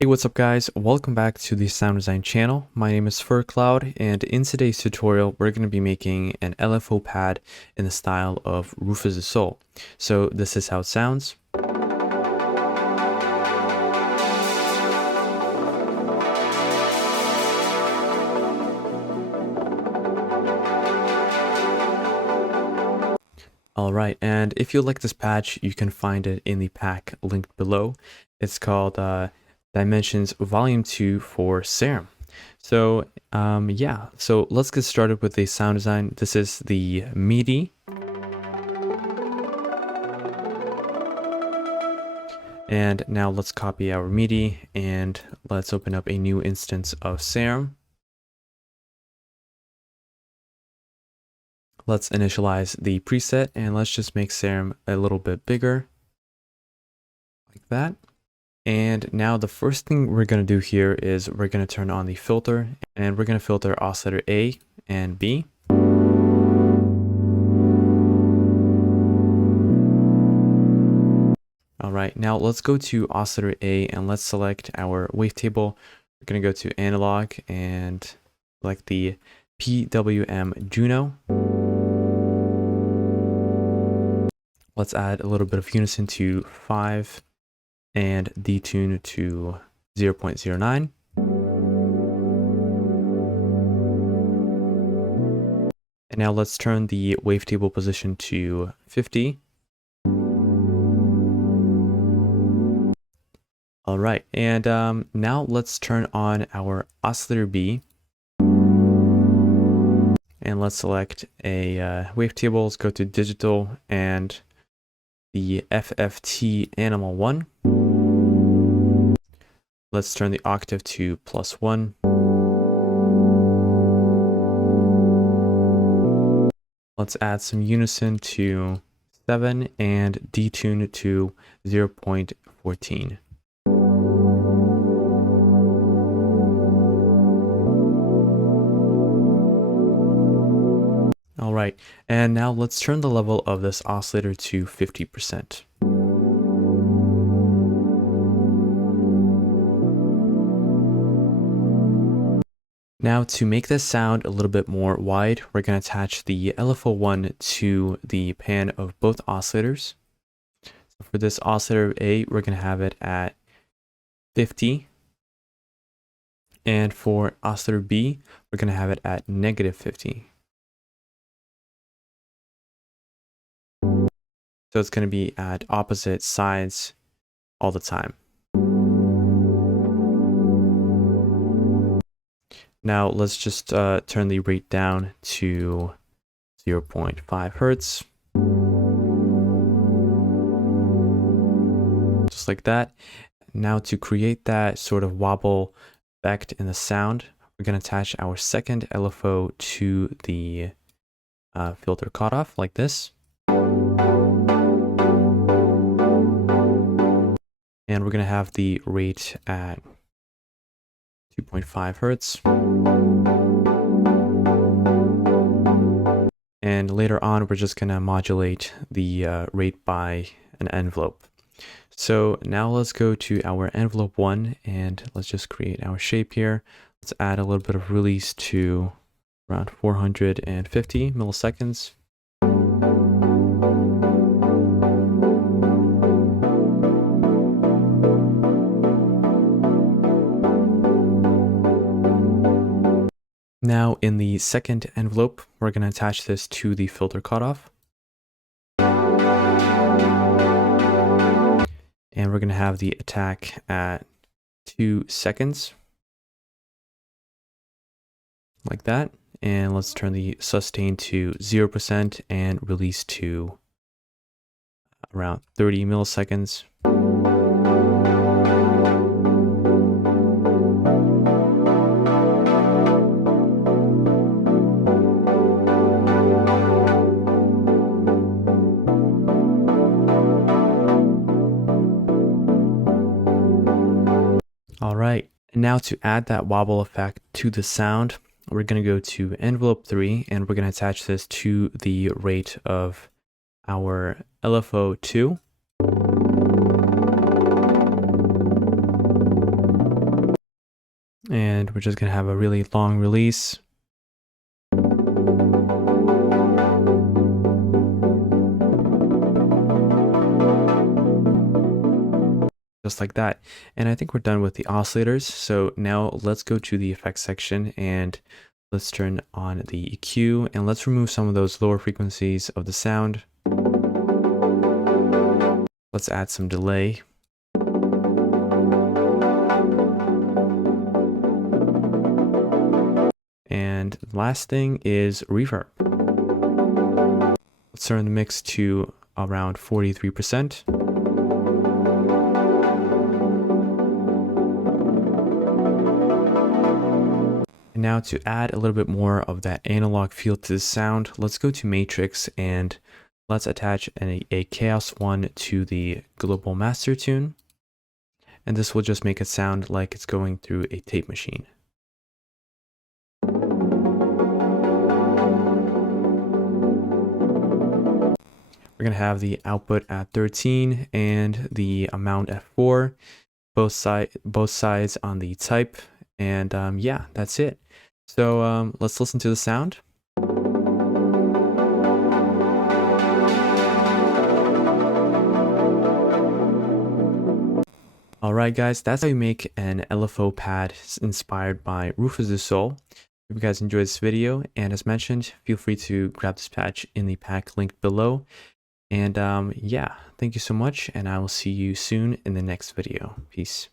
Hey, what's up guys? Welcome back to the sound design channel. My name is FurCloud, and in today's tutorial we're going to be making an LFO pad in the style of Rüfüs du Sol. So this is how it sounds. Alright, and if you like this patch, you can find it in the pack linked below. It's called Dimensions Volume 2 for Serum. So yeah, so let's get started with the sound design. This is the MIDI. And now let's copy our MIDI and let's open up a new instance of Serum. Let's initialize the preset and let's just make Serum a little bit bigger, like that. And now the first thing we're going to do here is we're going to turn on the filter, and we're going to filter oscillator A and B. All right, now let's go to oscillator A and let's select our wavetable. We're going to go to analog and select the PWM Juno. Let's add a little bit of unison to 5 and detune to 0.09. And now let's turn the wavetable position to 50. All right, and now let's turn on our oscillator B. And let's select a wavetable. Let's go to digital and the FFT animal 1. Let's turn the octave to +1. Let's add some unison to 7 and detune to 0.14. All right, and now let's turn the level of this oscillator to 50%. Now to make this sound a little bit more wide, we're going to attach the LFO1 to the pan of both oscillators. So for this oscillator A, we're going to have it at 50. And for oscillator B, we're going to have it at -50. So it's going to be at opposite sides all the time. Now let's just turn the rate down to 0.5 hertz. Just like that. Now to create that sort of wobble effect in the sound, we're going to attach our second LFO to the filter cutoff like this. And we're going to have the rate at 2.5 hertz. And later on, we're just going to modulate the rate by an envelope. So now let's go to our envelope 1 and let's just create our shape here. Let's add a little bit of release to around 450 milliseconds. Now in the second envelope, we're going to attach this to the filter cutoff. And we're going to have the attack at 2 seconds. Like that. And let's turn the sustain to 0% and release to around 30 milliseconds. All right, and now to add that wobble effect to the sound, we're going to go to envelope 3 and we're going to attach this to the rate of our LFO 2. And we're just going to have a really long release. Just like that. And I think we're done with the oscillators. So now let's go to the effects section and let's turn on the EQ and let's remove some of those lower frequencies of the sound. Let's add some delay. And the last thing is reverb. Let's turn the mix to around 43%. And now to add a little bit more of that analog feel to the sound, let's go to Matrix and let's attach a Chaos 1 to the global master tune. And this will just make it sound like it's going through a tape machine. We're going to have the output at 13 and the amount at 4, both sides on the type. And yeah, that's it. So let's listen to the sound. Alright guys, that's how you make an LFO pad inspired by Rüfüs du Sol. If you guys enjoyed this video, and as mentioned, feel free to grab this patch in the pack linked below. And yeah, thank you so much, and I will see you soon in the next video. Peace.